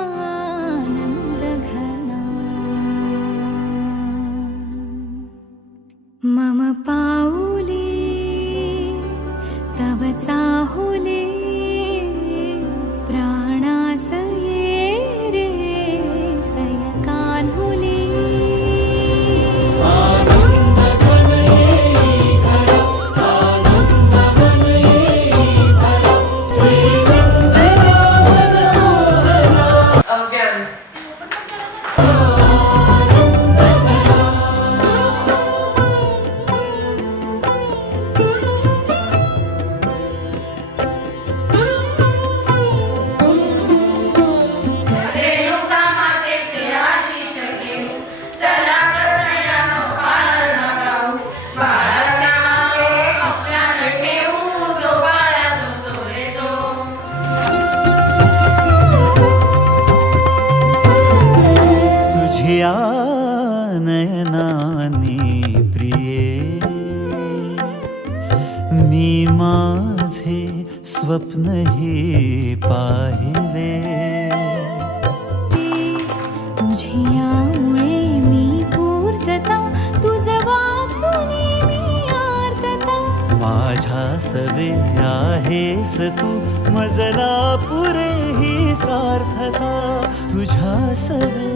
जीवनानंद घना मम पाऊले तव चाहुले प्राणास ये रे सयकान्हुले तुझ्या नयनाने प्रिये मी माझे स्वप्न हे पाहिले तुझ्यामुळे मी पूर्तता तुझ वाचुनी मी आर्तता माझ्या सवे आहेस तू मजला पुरे ही सार्थता तुझ्या सवे